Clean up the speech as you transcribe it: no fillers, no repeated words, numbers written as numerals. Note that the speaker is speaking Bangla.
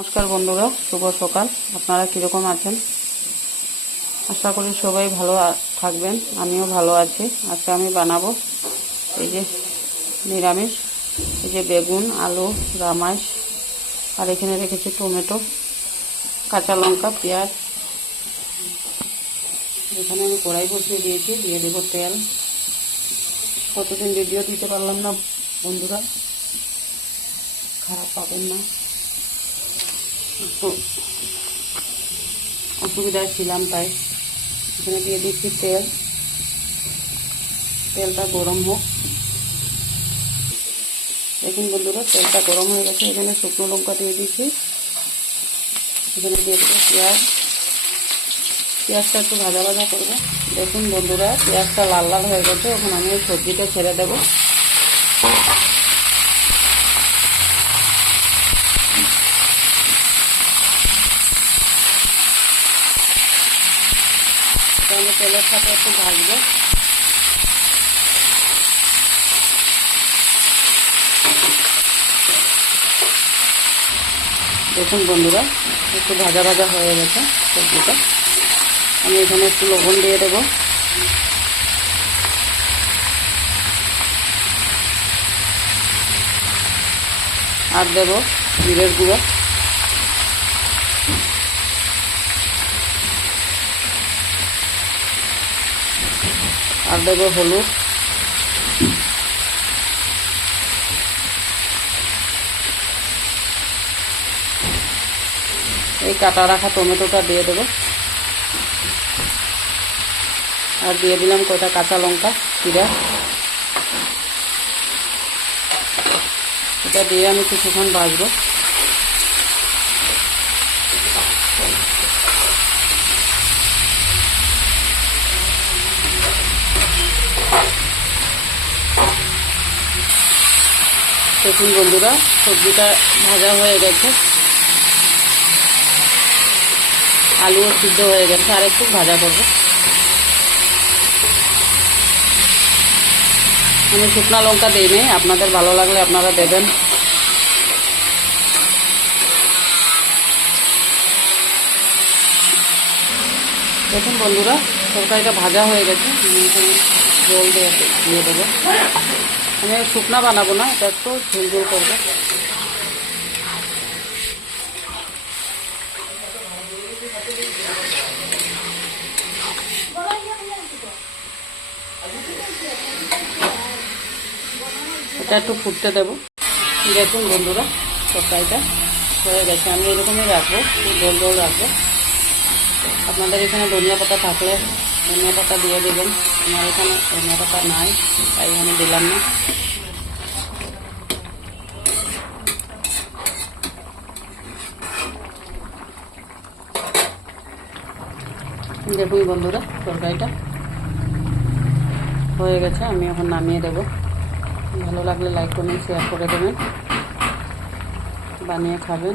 নমস্কার বন্ধুরা, শুভ সকাল। আপনারা কীরকম আছেন? আশা করি সবাই ভালো থাকবেন। আমিও ভালো আছি। আজকে আমি বানাবো এই যে নিরামিষ, এই যে বেগুন, আলু, রামাইশ, আর এখানে রেখেছি টমেটো, কাঁচা লঙ্কা, পেঁয়াজ। এখানে আমি কড়াই বসিয়ে দিয়েছি, দিয়ে দেবো তেল। কতদিন ভিডিও দিতে পারলাম না বন্ধুরা, খারাপ পাবেন না, একটু অসুবিধায় ছিলাম, তাই এখানে দিয়ে দিচ্ছি তেল। তেলটা গরম হোক। দেখুন বন্ধুরা, তেলটা গরম হয়ে গেছে। এখানে শুকনো লঙ্কা দিয়ে দিচ্ছি, এখানে দিয়ে দেবো পেঁয়াজ। পেঁয়াজটা একটু ভাজা ভাজা করবো। দেখুন বন্ধুরা, পেঁয়াজটা লাল লাল হয়ে গেছে। এখন আমি সবজিটা ছেড়ে দেবো। আমি তেলের সাথে একটু ভাজবো। দেখুন বন্ধুরা, একটু ভাজা ভাজা হয়ে গেছে সবজিটা। আমি এখানে একটু লবণ দিয়ে দেবো, আর দেবো জিরের গুঁড়ো, আর দেবো হলুদ, এই কাটা রাখা টমেটোটা দিয়ে দেবো, আর দিয়ে দিলাম কয়টা কাঁচা লঙ্কা চিরা। এটা দিয়ে আমি কিছুক্ষণ ভাজবো। দেখুন বন্ধুরা, সবজিটা ভাজা হয়ে গেছে, আলুও সিদ্ধ হয়ে গেছে। আর একটু ভাজা করবো। আমি শুকনা লঙ্কা দিইনি, আপনাদের ভালো লাগলে আপনারা দেবেন। দেখুন বন্ধুরা, তরকারিটা ভাজা হয়ে গেছে। আমি এখানে জল দিয়ে দেবো। আমি শুকনা বানাবো না, এটা একটু ঝোল ঝোল করবো। এটা একটু ফুটতে দেবো। দেখুন বন্ধুরা, তরকারিটা হয়ে গেছে। আমি এরকমই রাখবো, জল জল রাখবো। আপনাদের এখানে ধনিয়া পাতা থাকলে ধনিয়া পাতা দিয়ে দেবেন। আমার এখানে ধনিয়া পাতা নাই, তাই আমি দিলাম না। দেখুন বন্ধুরা, তরকারিটা হয়ে গেছে। আমি এখন নামিয়ে দেবো। ভালো লাগলে লাইক করুন, শেয়ার করে দেবেন, বানিয়ে খাবেন।